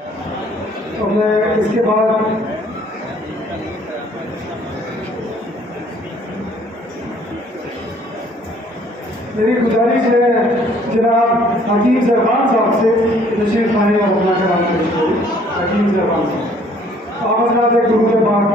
तो मैं इसके बाद मेरी गुजारिश है जनाब हकीम ज़रबान साहब से तशरीफ खाने और अपना कलाम करेंगे। हकीम ज़रबान साहब आवाज़ एक गुरु के बाद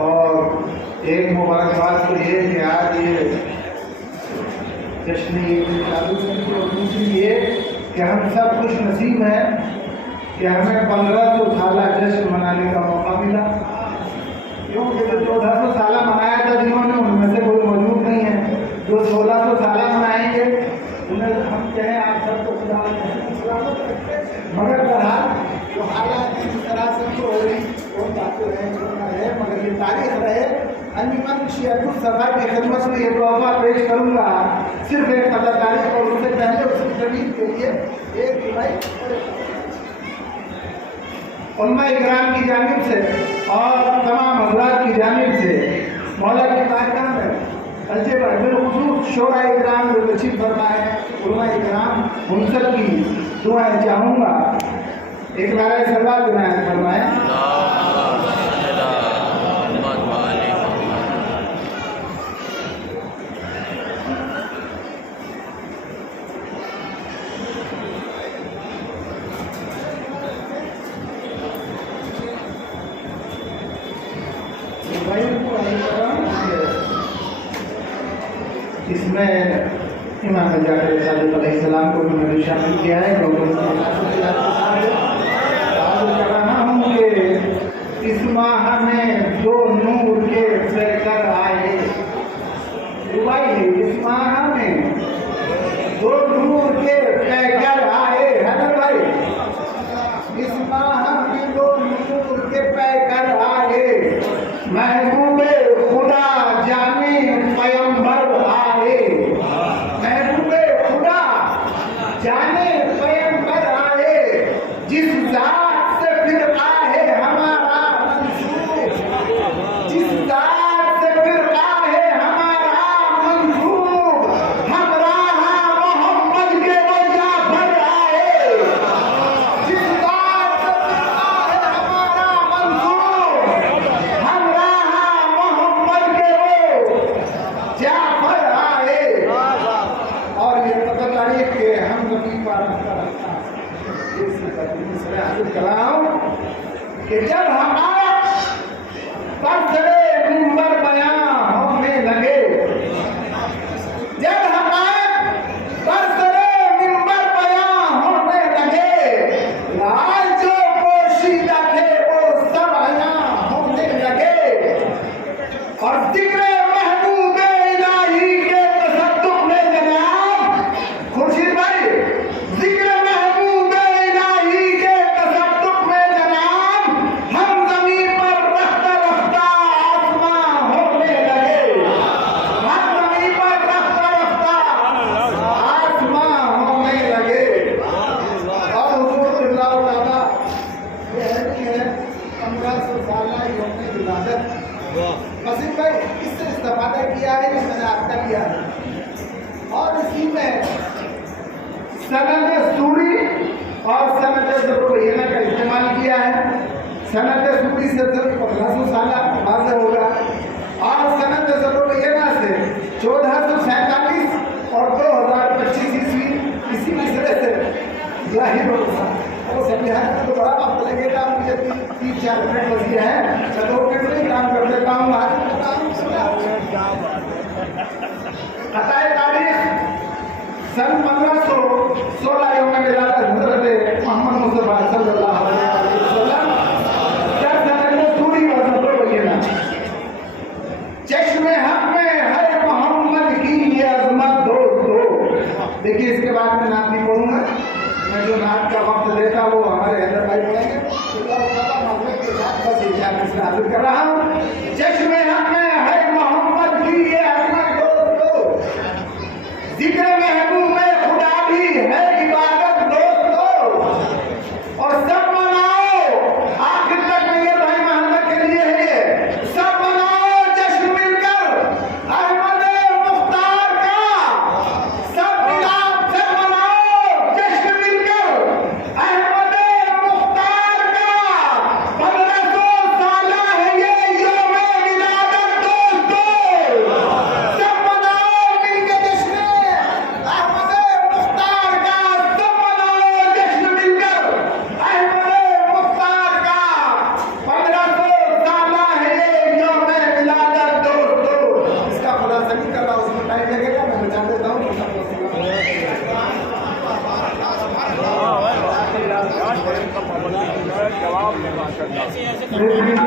और एक मुबारकबाद तो ये कि आज ये जश्न और दूसरी ये कि हम सब खुश नसीब हैं कि हमें 1500 साल जश्न मनाने का मौका मिला, क्योंकि जो 1400 साल मनाया था जिन्होंने उनमें से कोई मौजूद नहीं है। जो 1600 साल मनाएंगे उन्हें हम कहें आप सबको खुदा मगर बहरहाल जो हालात इस तरह से हो रही वो बातें है मगर ये तारीख रहे। अनमन शियाकुल सभा की खिदमत में ये तोहफा पेश करूँगा सिर्फ एक पता तारीख और उससे पहले उसकी जमीन के लिए एक जुलाई उलमा इकराम की जानिब से और तमाम हज़रात की जानिब से मौला की बारगाह में बिलखुसूस शोरा इकराम जो नसीब फरमाए उलमा इकराम उन सब की दुआएं चाहूँगा। एक नारा सलवात बनाए फरमाए। इसमें इमाम जाकिर सादिक अलैहिस्सलाम को भी शामिल किया है क्योंकि इस माह में दो नूर के पैकर आए। इस माह में दो नूर के पैकर आए है ना भाई। इस माह में दो नूर के पैकर आए, महबूबे खुदा जाने पैगंबर आए। महबूबे खुदा जाने पैगंबर आए, जिस जात से फिर आहे हमारा मंसूब, जिस जात से फिर आहे हमारा मंसूब, हमराह मोहम्मद के वजह पर आए। जिस जात से फिर आहे हमारा मंसूब, हमराह मोहम्मद के वजह पर आए। और ये पता तारीख के हम नबी पाक कलाम कि जब हमारा बरसरे मिंबर बयां होने लगे, जब हमारे बरसरे मिंबर बयां होने लगे, लाल जो पोशीदा थे वो सब आया होने लगे। और जिक्र महबूबे इलाही के तसद्दुक में जनाब खुर्शीद भाई, जिक्र महबूबे इलाही के तसद्दुक में जनाब हम जमीन पर रफ्ता रफ्ता आसमां होने लगे। हम जमीन पर रफ्ता रफ्ता आसमां होने लगे। और हुजूर सल्लल्लाहु अलैहि ये है 1500 साल यौम विलादत। वसीम भाई इससे इस्तेफादा किया है कि मैंने आपका किया है। और इसी में सनद सूरी और सनद ज़बरबैना का इस्तेमाल किया है। सनद सूरी से सिर्फ 1500 साल वाज़ेह होगा और सनद ज़बरबैना से 1447 और 2025 ईस्वी इसी मिसरे से जाहिर होगा। वो समझाने तो बड़ा वक्त लगेगा, मुझे 3-4 मिनट बची है, मैं 2 मिनट में काम कर देता हूँ। खताए तारीख सन 1516 यौम विलादत हज़रत मोहम्मद मुस्तफ़ा सल्लल्लाहु अलैहि वसल्लम जब सनद सूरी और ज़बरबैना चश्मे हक में है मोहम्मद की ये अज़मत दोस्तों। देखिए इसके बाद मैं नात नहीं पढ़ूंगा, मैं जो नात का वक्त देता वो हमारे हैदर भाई पढ़ेंगे। बस इजाज़त हासिल कर रहा हूँ। चश्मे हक में है मोहम्मद की ये अज़मत दोस्तों, जिक्र महबूब में खुदा भी है इबादत दोस्तों। और सब मनाओ आखिर बेहतरीन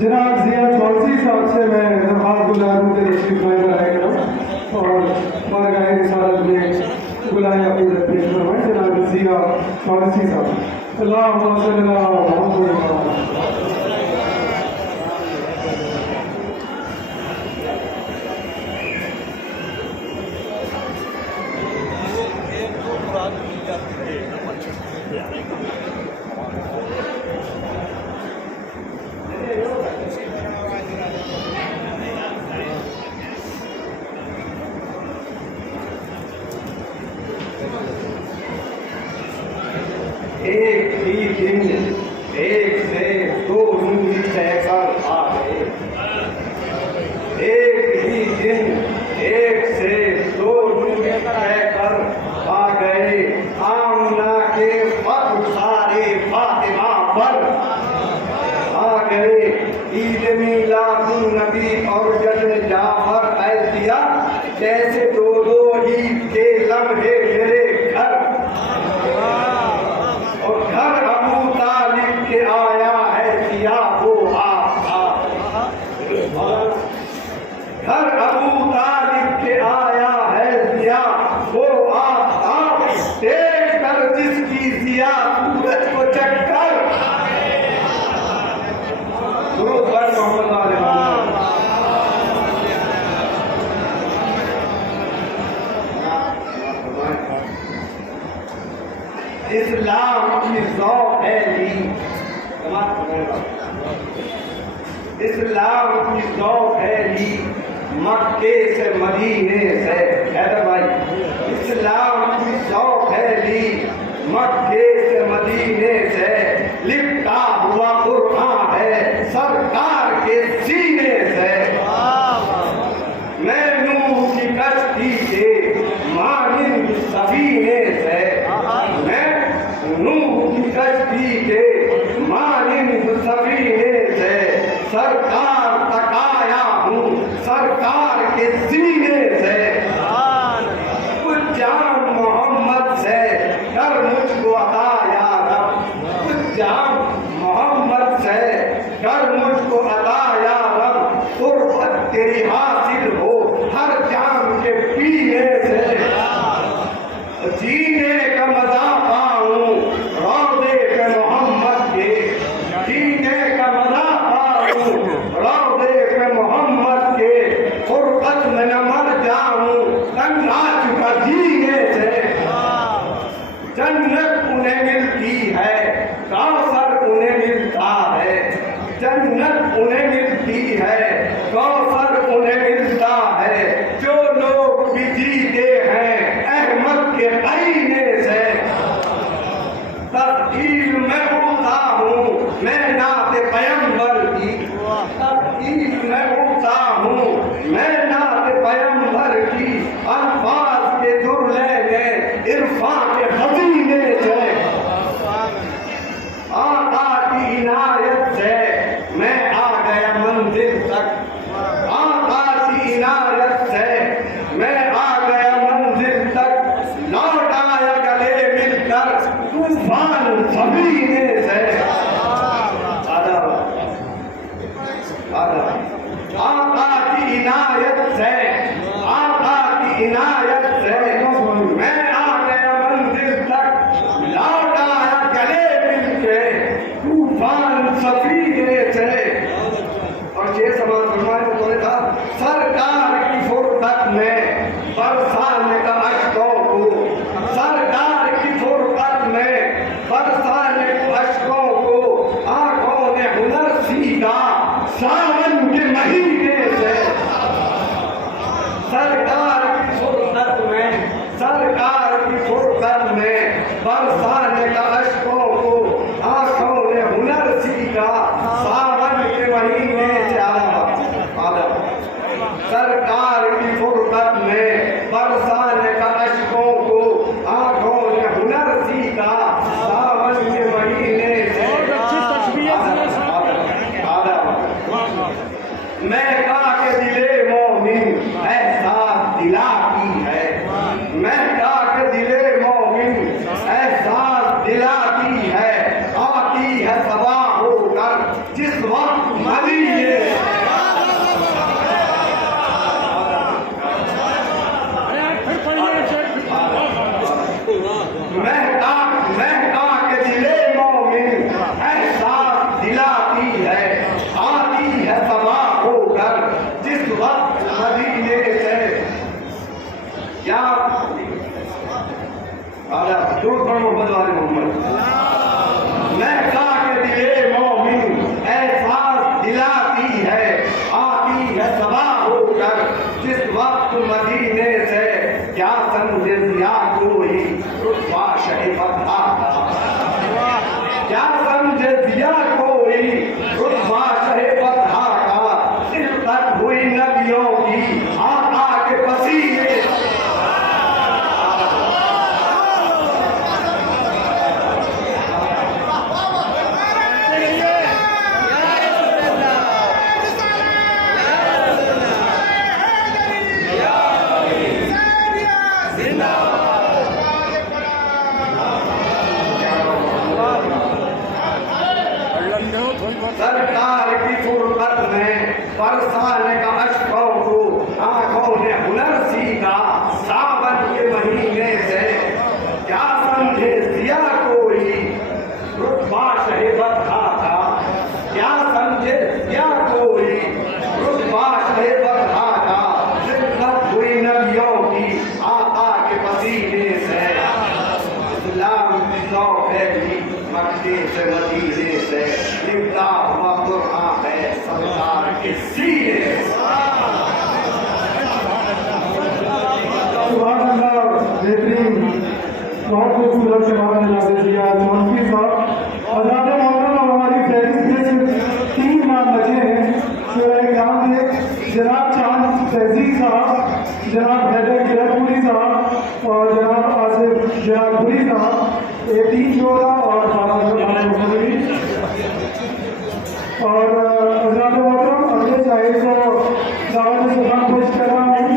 जनाब जिया चौधरी साहब से मैं दरख्वास्त गुजार हूँ कि तशरीफ लाए करो और बारगाह रिसालत में बुलाए अपनी पेश करवाएं। जनाब जिया चौधरी साहब अल्लाहुम्मा सल्ली अला मुहम्मद। एक ही दिन एक से दो नूरी सहकर आ गए। एक ही दिन एक से दो नूरी सहकर आ गए। आमना के फर्ज सारे फातिमा पर आ गए। ईद मिलादुन नबी और जश्न जाफर ऐसिया जैसे दो दो ईद के लम्हे मेरे घर। और घर अबू तालिब के आया है सिया वो आप। घर अबू तालिब के आया है सिया वो आप देख कर जिसकी सिया सूरज को चक्कर। दुरूद पर मोहम्मद वाले इस्लाम की ज़ौक़ है ली। इस्लाम की ज़ौक़ है ली मक्के से मदीने से। हैदर भाई इस्लाम की ज़ौक़ है ली मक्के से मदीने से। लिपटा हुआ कुरान है सरकार के सीने से। मैं नूह की कश्ती के मानिंद सफीने से। मैं नूह की कश्ती के मानिंद सफीने से। सरकार तक आया हूँ सरकार के सीने से। कुछ जान मोहम्मद से कर मुझको अता या रब। कुछ जान मोहम्मद से कर मुझको अता या रब। कुर्बत तेरी हासिल हो हर जाम के पीने से। जीने का मजा पाऊं रौदे पे मोहम्मद के। जीने का मजा पाऊं रौदे पे मोहम्मद के। फुरकत में न मर जाऊं तन्हा चुका जीने से। जन्नत उन्हें मिलती है कौसर उन्हें मिलता है। जन्नत उन्हें मिलती है कौसर उन्हें मिलता है। जो लोग भी जीते हैं अहमद के आईने से। तस्कीर में उठा हूँ मैं नाते पैगंबर की। तस्कीर में उठा हूँ मैं नाते पैगंबर की। अल्फाज के दुर्ले में इरफान के खजीने से। आका की इनायत से मैं आ गया मंजिल तक। आका की इनायत से मैं आ गया मंजिल तक। लौट आया गले मिलकर तूफान सफीने से। आका की इनायत से आका की इनायत से मैं आ गया मंजिल तक। लौट आया गले मिलके तूफान सफीने से। और ये समाज फरमाया तो था सरकार की फुर्सत में बरसाने का अश्कों को। सरकार की फुर्सत में बरसाने को अश्कों को। आंखों ने हुनर सीखा सावन के महीने से। सरकार की फुर्सत में सरकार की फुर्सत में बरसाने का अश्कों को। आंखों ने हुनर सीखा सावन के महीने से। सरकार की फुर्सत में बरसाने का अश्कों को। आंखों ने हुनर सीखा सावन के महीने से। मैं कहा के दिले मोमिन एहसास दिला की है। मैं कहा के दिले मोमिन एहसास दिलाती है, आती है सबा होकर जिस वक्त मदीने महका महका के दिले मोमिन एहसास दिलाती है, आती है सबा होकर जिस वक्त मदीने से। क्या आला दूर पर मोहम्मद वाले मोहम्मद महका के दिले मोमिन एहसास दिलाती है, आती है सबा होकर जिस वक्त मदीने से। क्या समझे दिया कोई रुतबा शहीफत था, क्या समझे दिया कोई रुतबा शहीफत था का। सिफत हुई नबियों की आका के पसीने सरकार की फुरकत में बरसाने का अशकों को आंखों ने हुनर सीखा सावन के महीने से। क्या समझे दिया कोई रुतबा शहीबत था, क्या समझे दिया कोई रुतबा शहीबत था। सिफत हुई नबियों की आका के पसीने से। इस्लाम की नौ फैली मक्के से मदीने से, लिखता हुआ कुरान है सरकार के सीने। सुभान अल्लाह, बेहतरीन, बहुत खूबसूरत से बात नजर दिया चौंकी साहब। आजाद मोहम्मद हमारी फहरिस्त में सिर्फ 3 नाम बचे हैं। सूरह कान में जनाब चांद तहजीब साहब, जनाब हैदर किरतपुरी साहब और जनाब आसिफ जयापुरी साहब, ये 3 जोड़ा और और हज़रात मोहतरम अगले चाहे तो दावत सुबह खुश कराएं।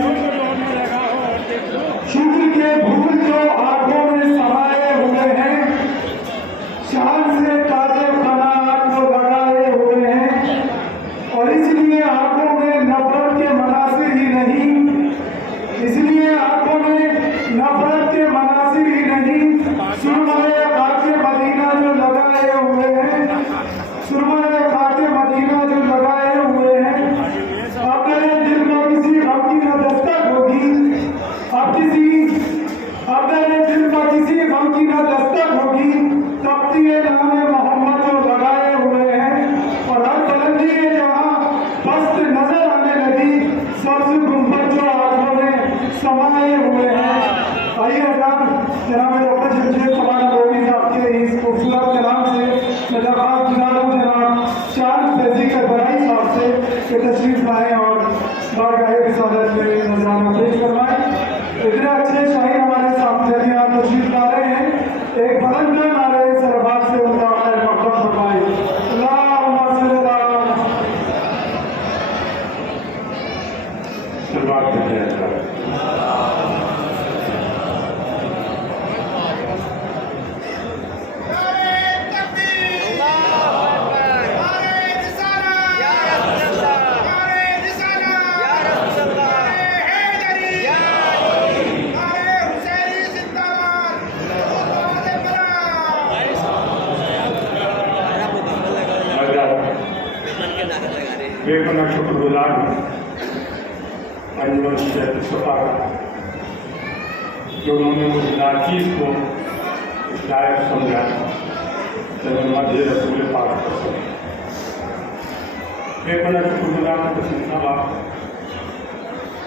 शुक्र के भूल जो आंखों में समाये हुए हैं, शान से ताजे खनात को लगाए हुए हैं, और इसलिए आंखों में नफरत के मनासिर ही नहीं, इसलिए आंखों में नफरत के मनासिर ही नहीं, सुरमाए खाके मदीना जो लगाए हुए हैं, सुरमाए खाके मदीना जो लगाए हुए हैं। अब मेरे दिल में किसी गम की न दस्तक होगी, अब मेरे दिल में किसी गम की न दस्तक होगी, तब ये नाम मोहम्मद जो लगाए हुए हैं। और हर बुलंदी के जहाँ बस्त नजर आने लगी, सब्ज गुंबद जो आंखों में समाये हुए हैं। आइए जनाब डॉक्टर जमशेद कमाल गोवी साहब के इस खूबसूरत कलाम से मैं दरख्वास्त गुजार हूँ जनाब चांद तहजीब बराई साहब से कि तशरीफ लाएँ और बारगाह रिसालत में नजराना पेश करवाएं। इतने अच्छे शाही हमारे सामने यहाँ तशरीफ ला रहे हैं, एक बुलंद नारे सरबाज से उनका खैर मक़दम फरमाएं। अल्लाहुम्मा सल्ली अला बेपना शुक्रगुजार हूँ अंजुमन शैख़ सफ़ा का, जो उन्होंने मुझ नाचीज़ को इस लायक समझा कि मैं मध्य रसूल पाक कर सकूँ। बेपना शुक्रगुजार हूँ तस्लीम साहब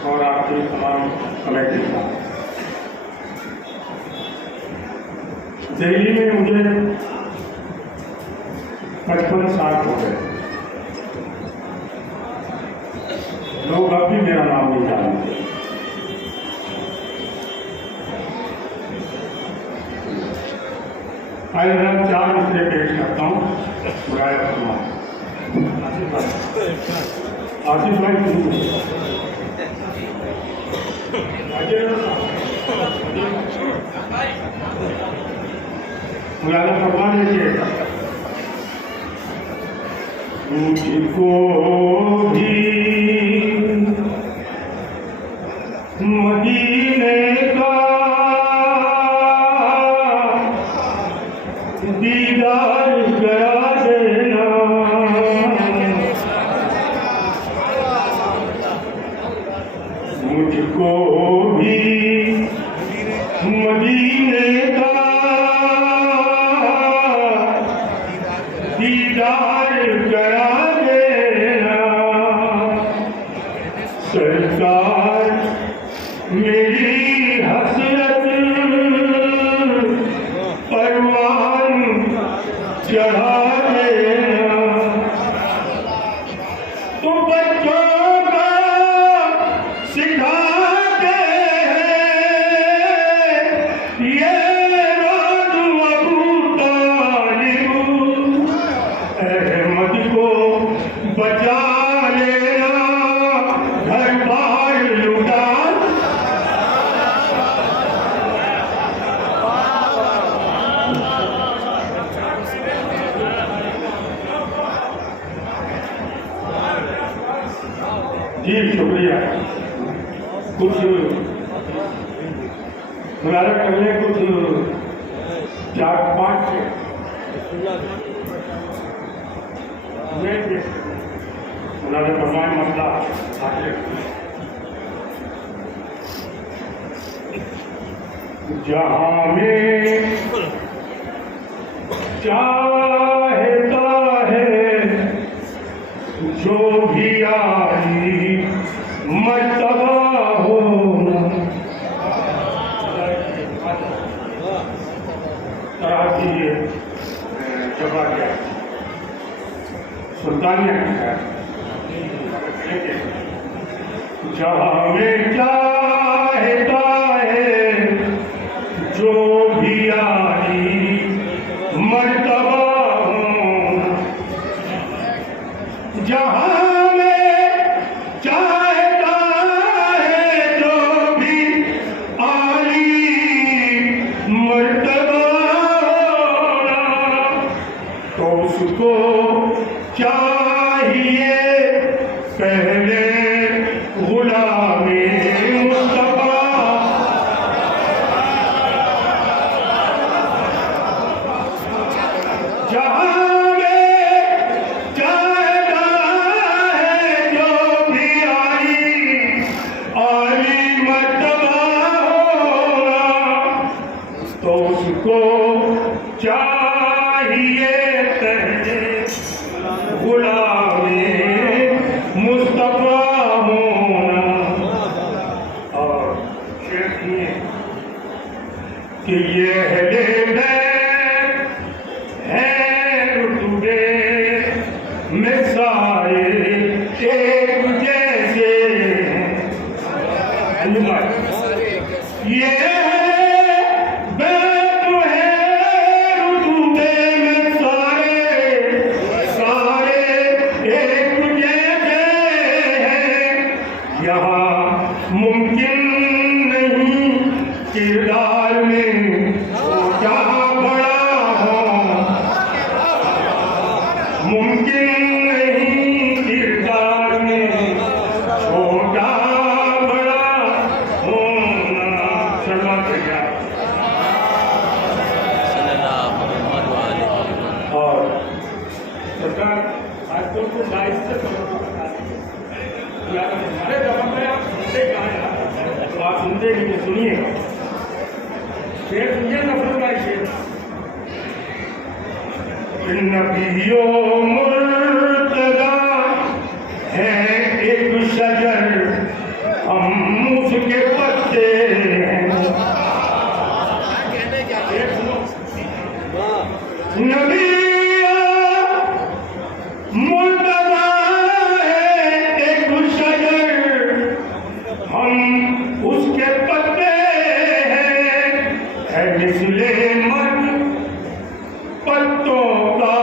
और आपकी तमाम कमेटी का। दिल्ली में मुझे 55 साल हो गए, लोग अब भी मेरा नाम नहीं जानते। आज मैं 4 मिसरे पेश करता हूँ। बुराया फरमा आसिफ भाई मुरादा फरमाने के मुझको भी मदीने का दीदार करा देना, मुझको भी मदीने का दीदार करा देना। सरकार मेरी हसरत परवान चढ़ा देना। तुम बच्चों को सिखाते हैं ये रोज़ अबू तालिब, अहमद को बचा लेना, घर बार लुटा। जी शुक्रिया। कुछ मुबारक करने कुछ 4-5 मुबारक फरमाए मसला आगे। जहाँ में चाहता है जो भी आई मर्तबा हो, जगह क्या सुल्तानिया है, जहाँ में चाहता है जो भी आई मर्तबा हो, जहाँ में चाहता है जो भी आई मर्तबा होना, तो उसको चाहिए पहले गुलामे मुस्तफा। जहाँ में चाहता है जो भी आई आली मर्तबा होना, तो उसको चाहिए पहले गुलामे मुस्तफा होना। और शेर सुनिए कि ये अहले बैत हैं रुतबे में सारे एक जैसे हैं। ये बैत है रुतबे में सारे एक जैसे हैं। यहाँ मुमकिन नहीं किरदार में छोटा बड़ा हो, मुमकिन नहीं किरदार में छोटा बड़ा होना। शर्माते क्या। और सरकार आजकल को दायित्व से हमारे जवाब में आप सुनते कहाँ हैं? तो आप सुनते नहीं, सुनिए शेर, सुनिए नफरत का शेर। नबियो मुर्तदा है एक शजर, हम उसके पत्ते हैं। नबियो मुर्तदा है एक शजर, हम उसके पत्ते है मिसले मर्द पत्तों का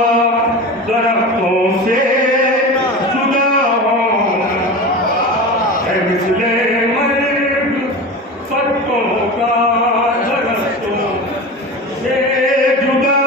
दरख्तों से जुदा होना, है मिसले मर्द पत्तों का दरख्तों से जुदा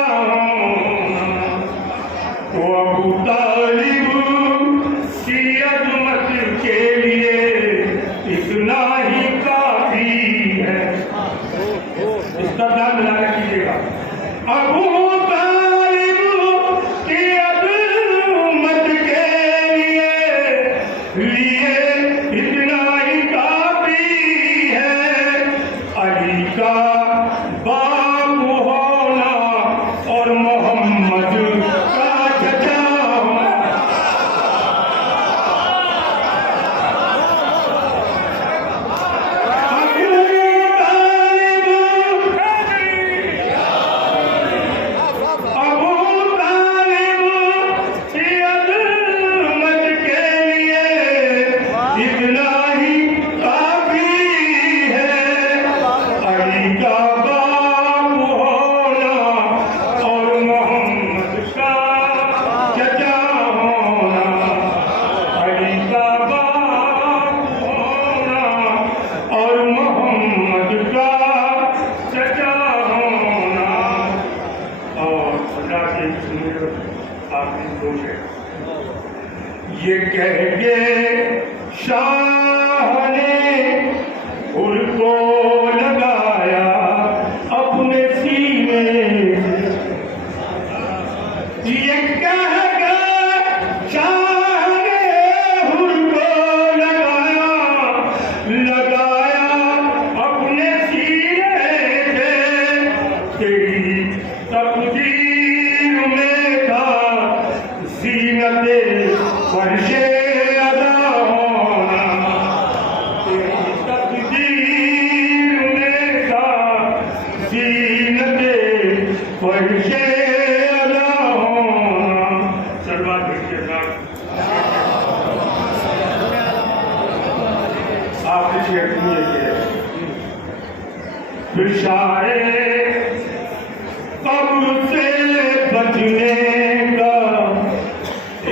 अल्लाह के सुनिए आपकी दोष है। ये कह के शाह ने उनको लगाया अपने सीने से। ये कह के शाह ने उनको लगाया अपने सीने से। तेरी तकदीर में था ज़ीनते फर्शे अदा होना। तेरी तकदीर में था ज़ीनते फर्शे अदा होना। सलवात भेजिए साहब। आप इसे सुनिए बिशारे कब्र से बचने का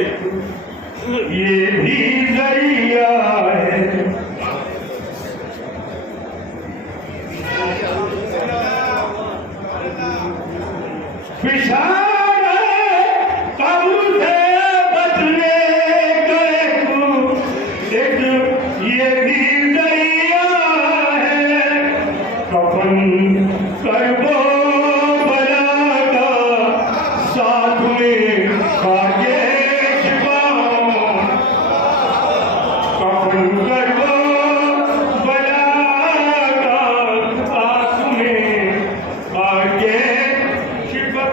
एक ये भी जरिया है। बिशारे कब्र से बचने का एक ये भी जरिया है। कफन करबो बला का साथ में खाके शिफाओं। कफन करबो बला का साथ में खाके शिफा।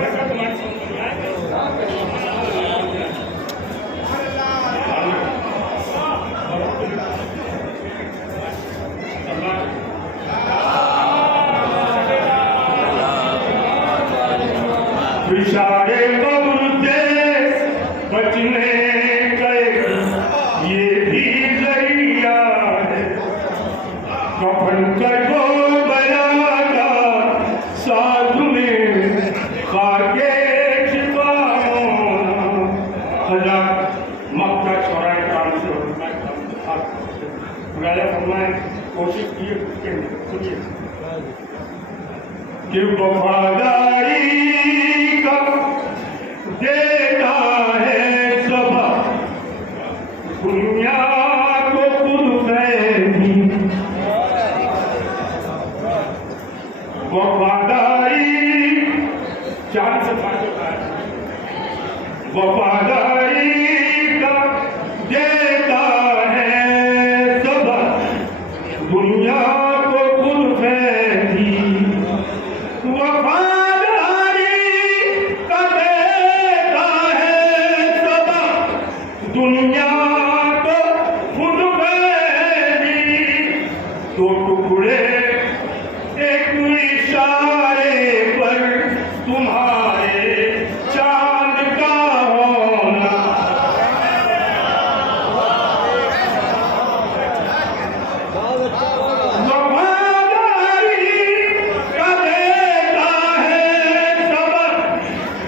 बिशारे कब्र से बचने का ये भी जरिया है। कफन करबो बला का साथ में खाके छिपाओ। हज़रत मक्का चौराहे काम से फरमाए कोशिश की सुनिए कि वफादारी का देता है सबक दुनिया को खुद फैली। वफादारी चांद से वफादारी का देता है सबक दुनिया को खुद फैली। वफादारी का देता है सबक दुनिया को खुद फैली। दो टुकड़े एक इशारे पर तुम्हारे चांद का होना।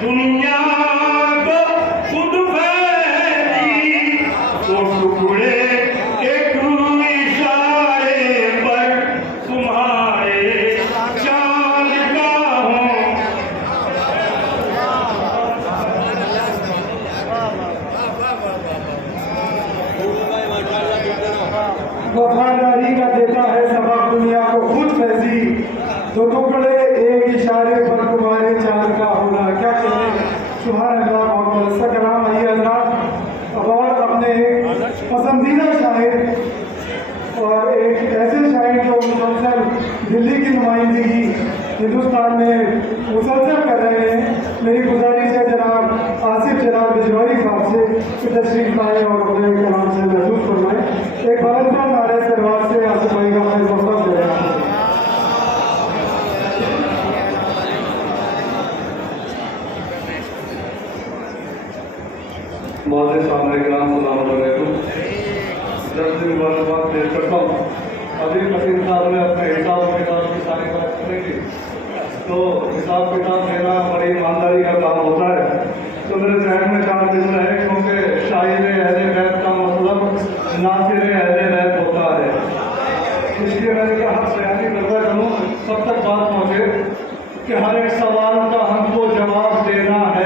दुनिया को खुद फैली। तो टुकड़े एक इशारे पर तुम्हारे चांद का हो। वफादारी का देता है सबक दुनिया को खुद फैजी। दो टुकड़े एक इशारे पर तुम्हारे चांद का होना। क्या कहते सुभान अल्लाह। बहुत अच्छा कलाम। आइए हज़रात अब और अपने पसंदीदा शायर और एक ऐसे शायर जो मुसलसल दिल्ली की नुमाइंदगी हिंदुस्तान में मुसलसल कर रहे हैं। मेरी गुजारिश है जनाब आसिफ जनाब बिजनौरी साहब से कि तशरीफ लाएँ और अपने कलाम से महसूस फरमाएँ। एक बलंदा नारे सरवार से आसिफ भाई का मैं वफा दे रहा हूँ। मौजूद सामने ग्राम सलाम जल्दी मुबारकबाद पेश करता हूँ। अभी कसीम साहब ने अपने हिसाब किताब की सारी बात करेंगे तो हिसाब किताब देना बड़ी ईमानदारी का काम होता है। तो मेरे जहन में 4 दिन रहे क्योंकि शायर अहले बैत का मतलब नासिर अहले बैत होता है। इसलिए मैंने कहा बयानी करता करूँ तब तक बात पहुँचे कि हर एक सवाल का हमको जवाब देना है।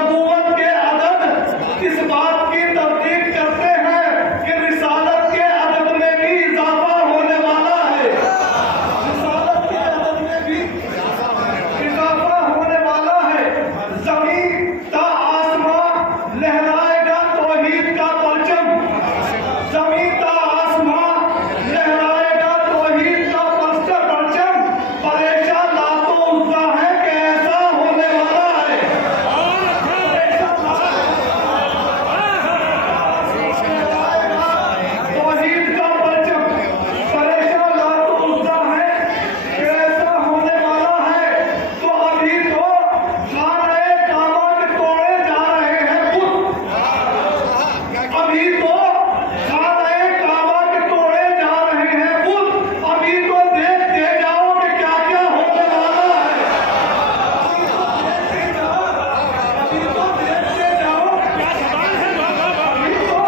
नबूवत के अदद इस बात की तस्दीक करते हैं कि रिसालत के अदद में भी इजाफा होने वाला है। रिसालत के अदद में भी इजाफा होने वाला है। जमीन ता आसमां लहराएगा तौहीद का परचम। जमीन ता आसमां लहराएगा तौहीद का परचम। परेशान लातो उज़्ज़ा है कि ऐसा होने वाला है। तौहीद का परचम परेशान लातो उज़्ज़ा है कि ऐसा होने वाला है। तो अभी तो खाने काबा के तोड़े जा रहे हैं बुत। अभी तो खाने काबा के तोड़े जा रहे हैं बुत। अभी तो देखते जाओ कि क्या क्या होने वाला है। अभी तो देखते जाओ। अभी तो देखते जाओ। अभी तो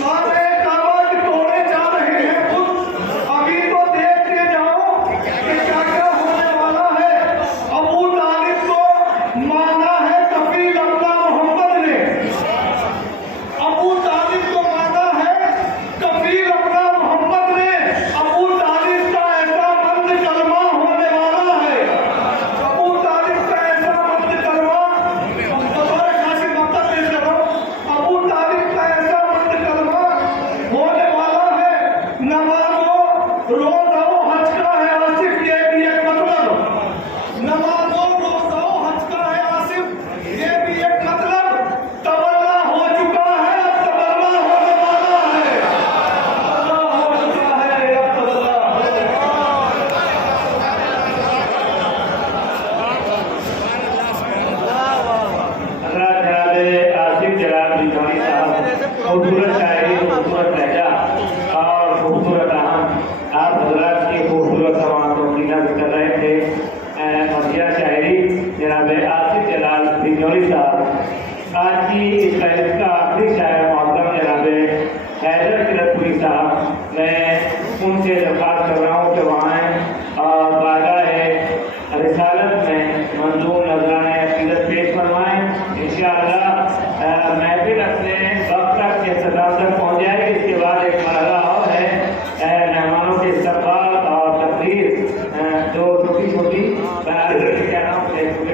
खाने काबा के तोड़े जा रहे हैं बुत। अभी तो देखते जाओ कि क्या क्या होने वाला है। अबू तालिब को माना है कफील अपना मोहम्मद ने। अबू तालिब को माना है कफील अपना मोहम्मद ने। अबू तालिब का ऐसा मंद कलमा होने वाला है। अबू तालिब का ऐसा मंद कलमा बतौर खासी मकसद पेश कर रहा हूं। अबू तालिब का ऐसा मंद कलमा होने वाला है। नमाज़ो रोज़ो हज का है आसिफ, ये भी एक मतलब। नमाज़ो रोज़ो हज का है आसिफ, ये भी एक मतलब। तवल्ला हो चुका है, अब तवल्ला होने वाला है। तवल्ला हो चुका है, अब तवल्ला होने वाला है। हज़रत जनाब आसिफ जनाब रिजवानी साहब खूबसूरत शायरी, खूबसूरत लहजा और खूबसूरत आहम आप हजरात की खूबसूरत समातों की नज़र कर रहे थे। मज़िया शायरी जनाब आसिफ जलाल रिजवानी साहब। आज की इस महफिल का आखिरी शायर मोहतरम जनाब हैदर किरतपुरी साहब। मैं उनसे दरख्वास्त कर रहा हूँ कि वहाँ और बारगाह रिसालत में मंजूर नजराने अकीदत पेश फरमाएं। इंशाअल्लाह महफिल अपने वक्त तक के सदा तक पहुँच जाएगी। इसके बाद एक मरहला और है मेहमानों के इस्तकबाल और तकरीर। जो छोटी छोटी क्या नाम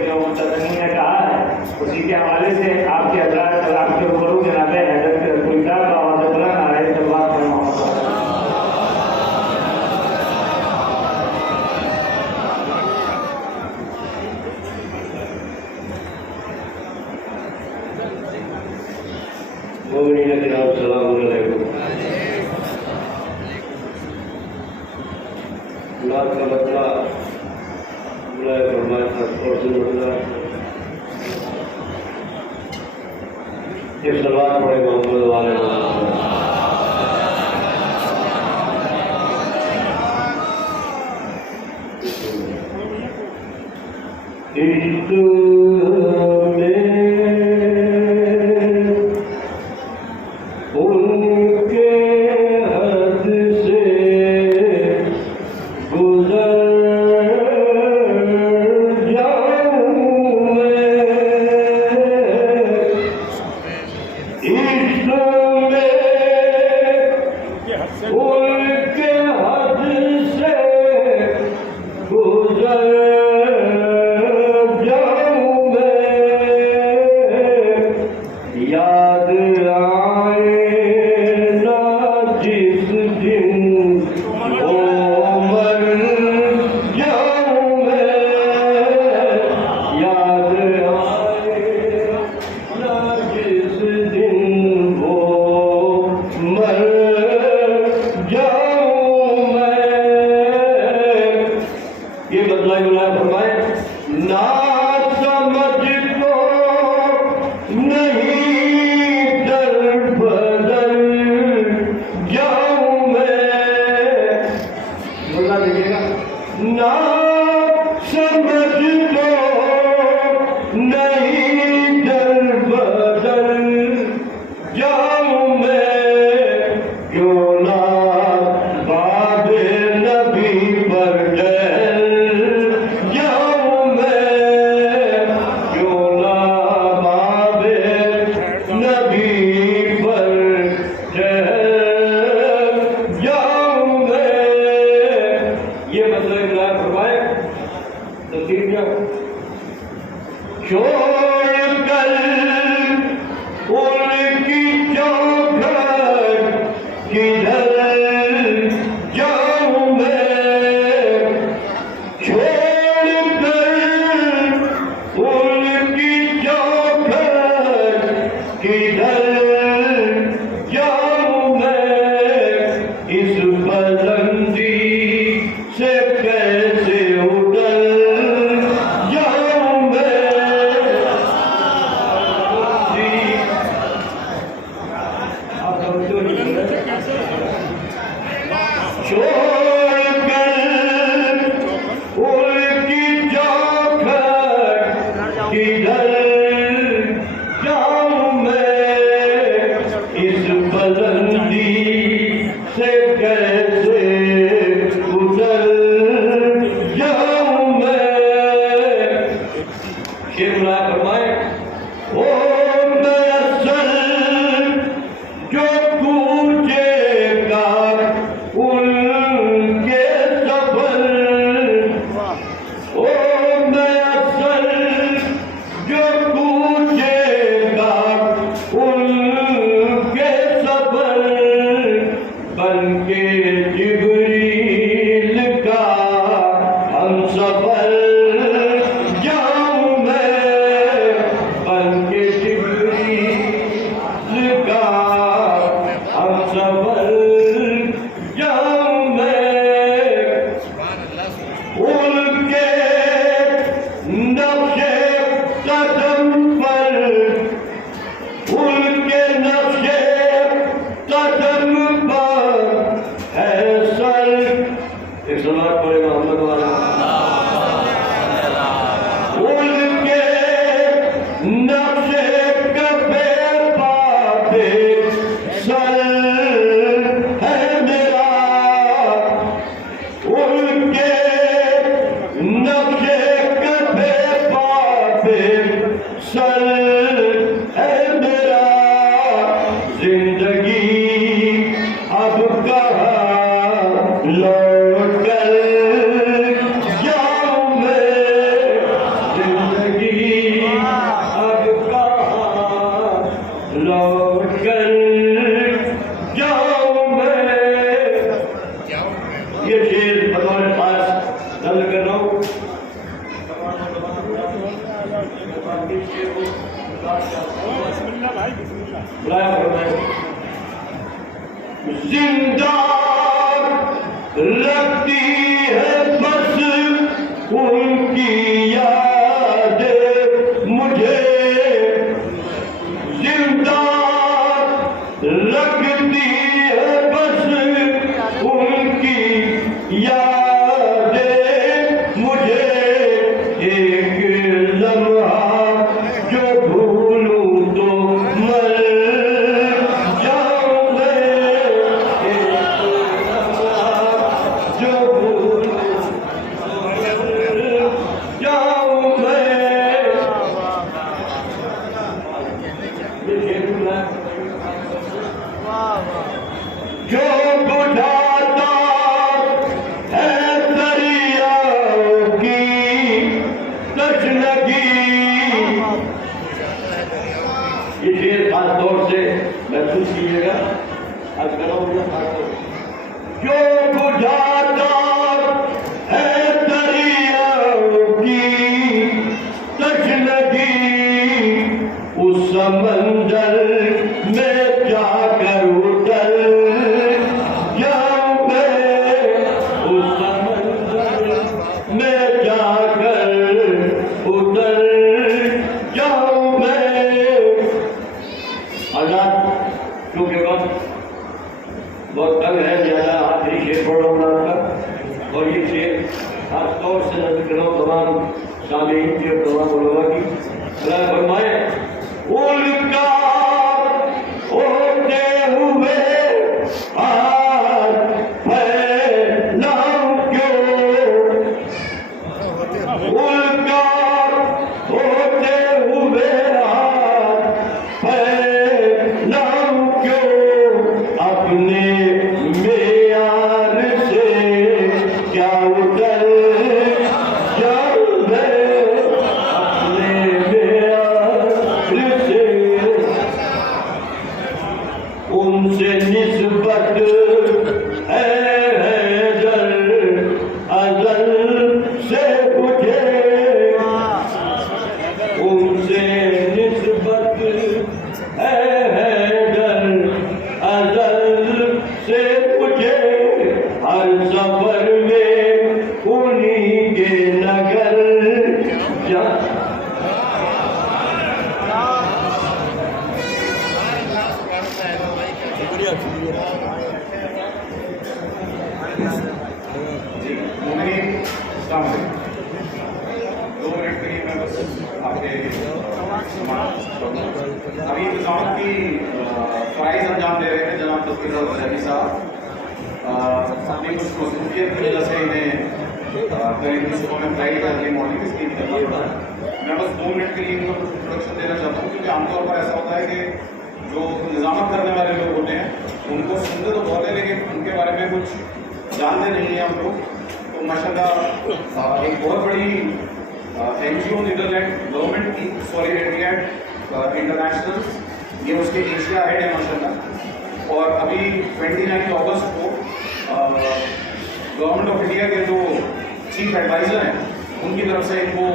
जो मुंतज़मीन ने कहा है उसी के हवाले से आपके हजरात आपके रूबरू जनाब हैदर किरतपुरी साहब का आवाज़ बुलंद आ रहे तलवार पर मोहब्बत। मोमिनीन किराम सलाम अलैकुम। नात का बदला बुलाए फरमाए था और से बदला एक सलवार पड़े मोहम्मद वाले इश्क में उनके हद से गुजर जाऊं मैं। इश्क में उनके हद से गुजर जाऊं किधर जाऊं मैं इस बुलंदी से कैसे उतर जाऊं मैं छोड़ कर उनकी चौखट किधर जाऊं मैं इस बुलंदी से कैसे उतर जाऊं मैं शिमला फरमाए ओ दरअसल जो कूचेगा उनके सफर ओ दरअसल जो कूचेगा उनके सफर बनके जिब्रील का हम सफर जाऊं मैं बनके जिब्रील का हम सफर जाऊं मैं उनके नक्शे कदम पर उनके नक्शे कदम पर है सर एक सलात पड़े मोहम्मद वाला उनके नक्शे कफे पाते सर है मेरा उनके नक्शे कफे पाते सर है मेरा जिंदगी अब कहाँ लौट कर जाऊं मैं जिंदगी अब कहाँ लौट कर जाऊं मैं ये शेर हमारे पास दल कर रहा हूँ जिंदा रखती है बस उनकी यादें मुझे जिंदा रखती है बस उनकी यादें मुझे एक लम्हा जो भूलूं तो मर जाऊं मैं एक लम्हा जो भूलूं तो मर जाऊं मैं जो बुझाता है दरियाओं की तशनगी ये शेर खास तौर से महसूस कीजिएगा आज करो जो बुझाता है दरियाओं की तशनगी उस समंदर में जाकर उतर जाऊं मैं उस समंदर में जाकर उतर जाऊं मैं आजाद क्योंकि वक्त बहुत तंग है ज्यादा आखिरी शेर पढ़ रहा हूँ आपका और ये शेर खास तौर से नजर कर रहा हूँ तमाम सामीन की और तमाम उलमा की अल्लाह फरमाए उनका होते हुए हाथ फैलाऊं क्यों उनका होते हुए हाथ फैलाऊं क्यों अपने मेयार से क्या उतर जाऊं मैं अपने मेयार जी मुझे 2 मिनट के लिए मैं बस आपके अभी इंतजाम की फ़राइज़ अंजाम दे रहे थे जनाब तस्वीर जैदी साहब अपनी कुछ मसरूफियत की वजह से इन्हें करीब सुबह में फ्लाइट अर्ली मॉर्निंग इसकी करना पड़ा है। मैं बस 2 मिनट के लिए इनको कुछ इंट्रोडक्शन देना चाहता हूँ क्योंकि आमतौर पर ऐसा होता है कि जो निज़ामत करने वाले लोग होते हैं उनको सुनते तो बहुत है लेकिन उनके बारे में कुछ जानते नहीं हैं हम लोग। तो माशाल्लाह एक बहुत बड़ी NGO नीदरलैंड गवर्नमेंट की एटियाड इंटरनेशनल ये उसके एशिया हेड है माशाल्लाह। और अभी 29 अगस्त को गवर्नमेंट ऑफ इंडिया के जो चीफ एडवाइज़र हैं उनकी तरफ से इनको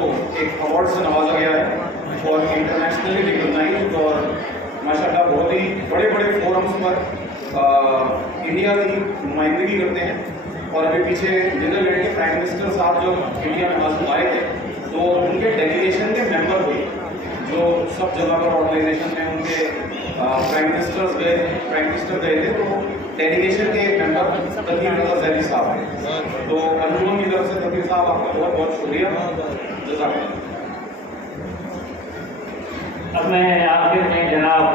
एक अवार्ड से नवाजा गया है और इंटरनेशनली रिकॉग्नाइज्ड और माशाल्लाह बहुत ही बड़े बड़े फोरम्स पर इंडिया की नुमाइंदगी करते हैं। और अभी पीछे नीदरलैंड के प्राइम मिनिस्टर साहब जो इंडिया में हाजिर आए थे तो उनके डेलीगेशन के मेंबर हुए जो सब जगह पर ऑर्गेनाइजेशन में उनके प्राइम मिनिस्टर गए थे तो डेलीगेशन के मेंबर तकीर नजर जैदी साहब हैं। तो अंजुमन की तरफ से तकीर साहब आपका बहुत बहुत शुक्रिया जज़ाकल्लाह। अब मैं आखिर में जनाब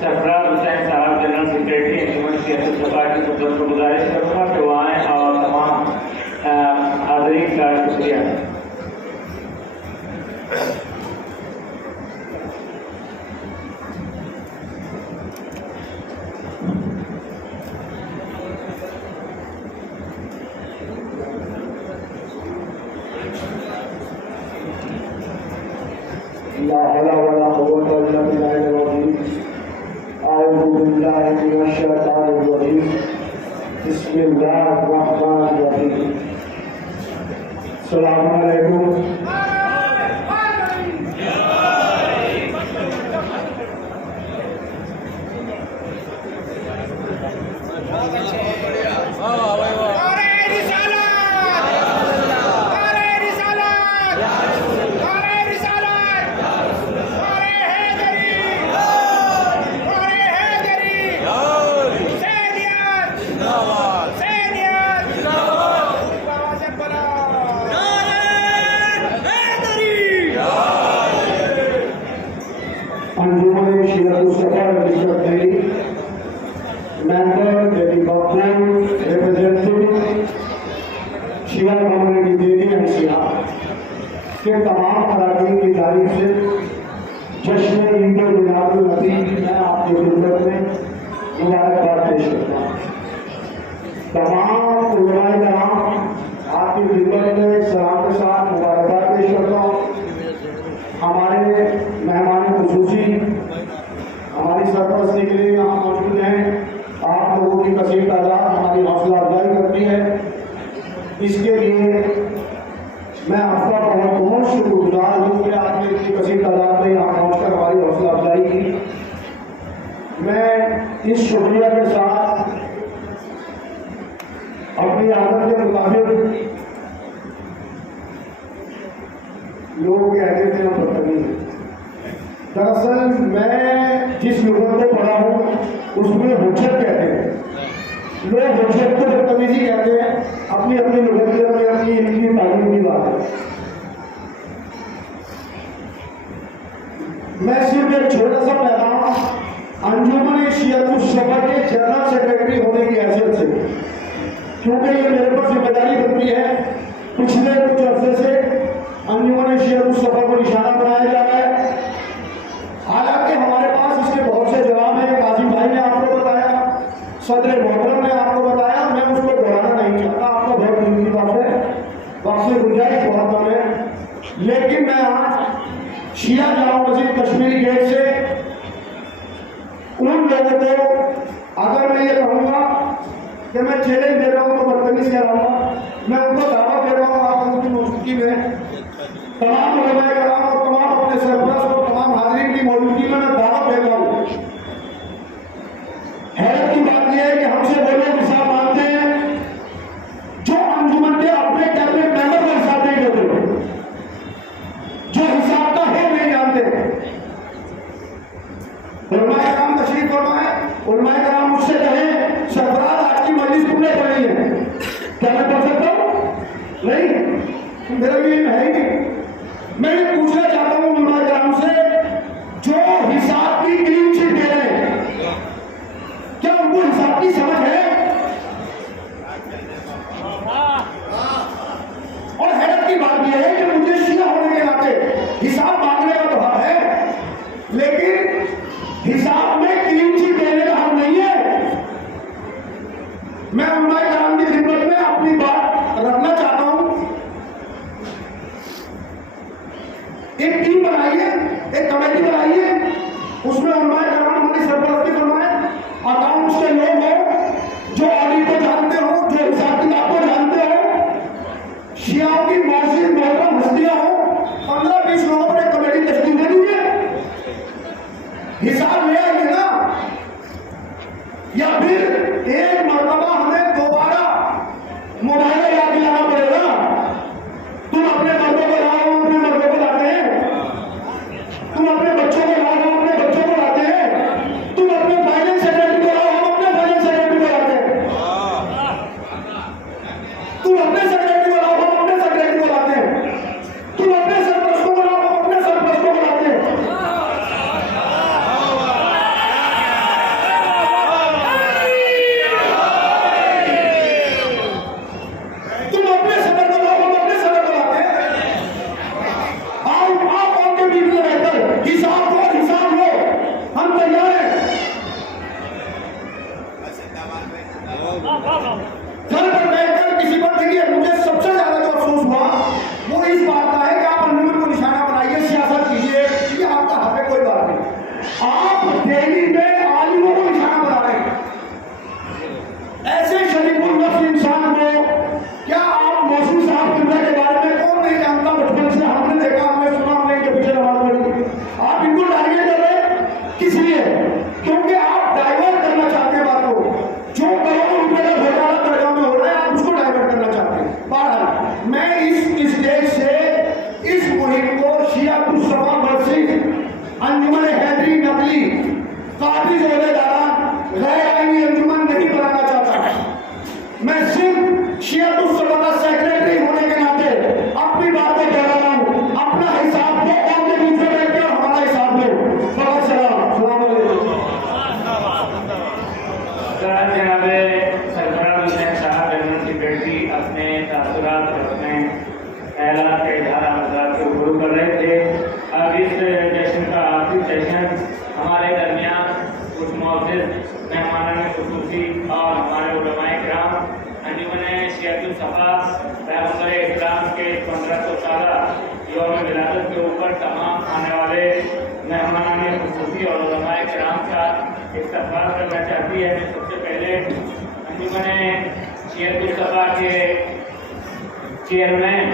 सरफराज हुसैन साहब जनरल सेक्रेटरी अंजुमन सियासत पार्टी को गुजारिश करूँगा कि वो आएँ और तमाम हाज़रीन का शुक्रिया। ला हौला वला कुव्वता इल्ला बिल्लाहिल अज़ीम। अऊज़ु बिल्लाहि मिनश शैतानिर रजीम। बिस्मिल्लाहिर रहमानिर रहीम। अस्सलामु अलैकुम। अंजुमन शियत सफर सेक्रेटरी मेंबर डेली बकूल रिप्रेजेंटेटिव शिया कम्युनिटी देवी एंड शिया के तमाम अराकीन की जानिब से जश्न ईद उल नबी मैं आपकी खिदमत में मुबारकबाद पेश करता हूँ। तमाम उलमाए कराम आपकी खिदमत में सलाम के साथ मुबारकबाद पेश करता हूँ। हमारे मेहमान खुसूसी हमारी सरपरस्ती के लिए यहाँ मौजूद हैं। आप लोगों की कसीर तादाद हमारी हौसला अफजाई करती है। इसके लिए मैं आपका बहुत शुक्रगुजार हूँ कि आपने इतनी कसीर तादाद में यहाँ पहुँचकर हमारी हौसला अफजाई की। मैं इस शुक्रिया के साथ अपनी आदत के मुताबिक लोग कहते थे हम बदतमीज। दरअसल मैं जिस लुगत को पढ़ा हूँ उसमें हुज्जत कहते हैं। लोग हुज्जत को बदतमीजी कहते हैं। अपनी अपनी लुगत में अपनी इनकी तालीम की बात है। मैं सिर्फ एक छोटा सा पैगाम अंजुमन शियत सफर के जनरल सेक्रेटरी होने की हैसियत से, क्योंकि ये मेरे पर जिम्मेदारी बनती है। पिछले कुछ अर्से से अंजुमन शियत सफर को निशाना बनाया जा रहा है। हालांकि हमारे पास इसके बहुत से जवाब हैं। काजी भाई ने आपको बताया, सदर मोहतरम ने आपको बताया, मैं उसको दोहराना नहीं चाहता। आपका बहुत कीमती बात है, वक्त में गुंजाइश बहुत कम है। लेकिन मैं आज शिया जामा मस्जिद कश्मीरी गेट से उन लोगों को, अगर मैं ये कहूँगा कि मैं चैलेंज दे रहा हूँ तो बदतमीज कह रहा हूँ, मैं उनको दावा दे रहा हूँ आप उनकी मौजूदगी में तमाम उलमाए कराम और तमाम अपने सरपरस्त और तमाम हाजिरीन की मौजूदगी में मैं दावा देता हूँ। हैरत की बात यह है कि हमसे वो लोग हिसाब मांगते हैं जो अंजुमन के अपने कैबिनेट मेंबर का हिसाब नहीं देते, जो हिसाब का है नहीं जानते। उलमाए कराम तशरीफ फरमाए, उलमाए कराम मुझसे कहें सरफराज आज की मजलिस तुमने पढ़ी है, क्या मैं पढ़ सकता हूँ? नहीं, मेरा भी है ही नहीं। मैं ये पूछना चाहता हूँ उलमाए कराम से, जो हिसाब की क्लीन चिट दे रहे हैं, क्या उनको हिसाब की समझ है? और हैरत की बात यह है कि मुझे शिया होने के नाते हिसाब मांगने का तो हक है, लेकिन हिसाब में क्लीन चिट देने का हक नहीं है। मैं उलमाए कराम की खिदमत में अपनी बात रखना चाहता हूं। एक टीम बनाइए, एक कमेटी बनाइए, उसमें उलमाए कराम हमारी सरपरस्ती फरमाए, अकाउंट्स के लोग हो जो ऑडिट को जानते हो, जो हिसाब किताब को जानते हो, शियाओं की मौजूद मोहतरम हस्तियां हो, 15-20 लोगों पर एक कमेटी तश्कील दे दीजिए, हिसाब ले आइए ना। या फिर एक मरतबा हमें दोबारा मोबाइल याद दिलाना पड़ेगा, तुम अपने मर्दों को लाओ, हम अपने मर्दों को लाते हैं, तुम अपने बच्चों को लाओ, हम अपने बच्चों को लाते हैं, तुम अपने फाइनेंस सेक्रेटरी को लाओ, हम अपने फाइनेंस सेक्रेटरी को लाते हैं, तुम अपने सेक्रेटरी को लाओ, हम अपने सेक्रेटरी को लाते हैं, तुम अपने सरपरस्तों को लाओ, हम अपने सरपरस्तों को लाते हैं। तुम अपने सदर को लाओ, हम अपने सदर को लाते हैं। आप उनके बीच में रहकर हिसाब लो, हम तैयार हैं। घर पर बैठकर किसी पर, देखिए मुझे सबसे ज्यादा जो अफसोस हुआ वो इस बात का है कि आप अंजुमन को निशाना बनाइए, सियासत कीजिए, ये आपका हक है, कोई बात नहीं। आप दिल्ली में आलिमों को निशाना बना रहे हैं, ऐसे शरीफुल नफ्स इंसान को। क्या आप मौसूम साहब किबला के बारे में कौन नहीं जानता? बचपन से हमने देखा, हमने सुना, हमने इनके पीछे नमाज पढ़ी। आप इनको टारगेट कर रहे हैं किस लिए? क्योंकि आप डाइवर्ट करना चाहते हैं बात को। जो करोड़ों रुपए का घोटाला दरगाह में हो रहा है, आप उसको डाइवर्ट करना चाहते हैं। बहरहाल मैं इस स्टेज से इस मुहिम को शियातुल सफा मस्जिद, अंजुमन हैदरी नकली, काफी जोड़ेदारान गैर आईनी अंजुमन नहीं बनाना चाहता। मैं सिर्फ शियातुल सफा का सेक्रेटरी होने के नाते अपनी बात को कह रहा हूं। अपना हिसाब को कौन के बीच में बैठ कर हमारा हिसाब लो। सलाम अलैकुम। जनाब सरफराज हुसैन साहब जनरल सेक्रेटरी अपने तासुरात और अपने ख्यालात के इजहार आज़ाद को गुरु कर रहे थे। अब इस जश्न का आखिरी सेशन हमारे दरमियान कुछ मौजूद मेहमान खुसूसी और हमारे उलमाए किराम अंजुमन शियातुल सफा पैगंबर इस्लाम के 1500 साला यौम विलादत के ऊपर तमाम आने वाले मेहमान खुसूसी और उलमाए किराम का इस्तकबाल करना चाहती है। मैं सबसे पहले अंजुमन शियातुल सफा के चेयरमैन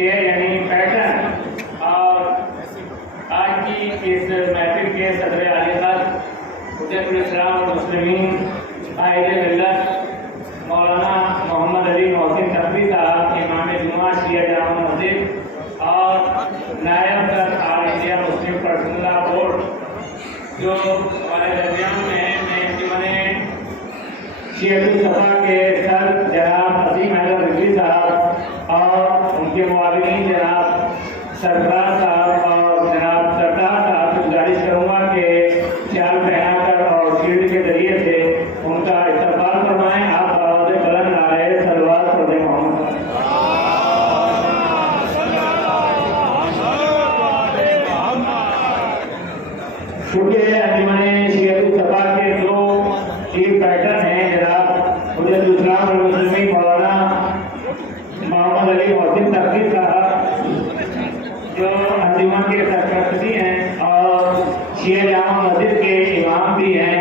यानी पैटर्न और आज की इस महफिल के सदर आलिमत हुज्जतुल इस्लाम और मुस्लिमीन कायदे मिल्लत मौलाना मोहम्मद अली मोहसिन तकवी साहब, इमाम जुमा शिया जामा मस्जिद और नायब सदर all India Muslim personal law board जो हमारे दरमियान में है। मैं अंजुमन शियातुल सफा के सर जनाब असीम अहमद रिजवी साहब और उनके मुआविनीन जनाब सरफराज साहब और जनाब सरदार साहब से गुजारिश करूँगा कि शाल पहनाकर और शील्ड के जरिए से उनका इस्तकबाल फरमाएं। आप आवाज़ बुलंद आ रहे सलवात पढ़े मोहम्मद। क्योंकि अंजुमन शियातुल सफा के जो चीफ पैटर्न हैं जनाब हुज्जतुल इस्लाम और मुस्लिमीन मौलाना मोहम्मद अली मोहसिन तकवी साहब जो अंजुमन के सरपरस्ती हैं और शिया जामा मस्जिद के इमाम भी हैं